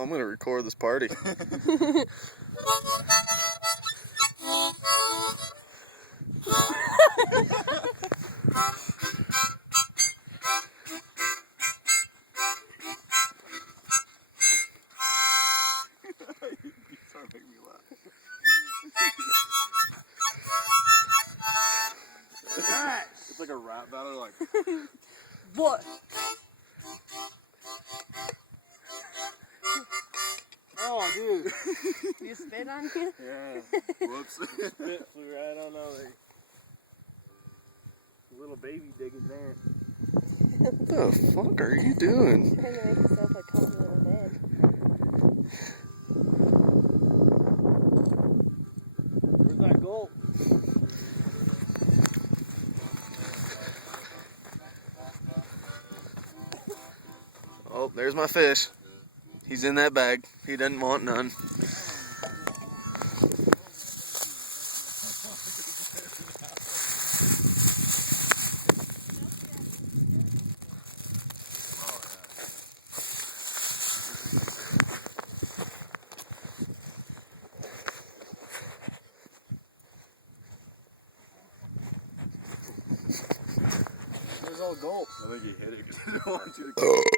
Oh, I'm gonna record this party. You start making me laugh. It's like a rap battle, like. What? Oh, dude. You spit on you? Yeah. Whoops. Spit flew right on over. Little baby digging there. What the fuck are you doing? Trying to make yourself a comfy little bed. Where's that goal? Oh, there's my fish. He's in that bag. He doesn't want none. Where's all gold? I think he hit it because he didn't want you to.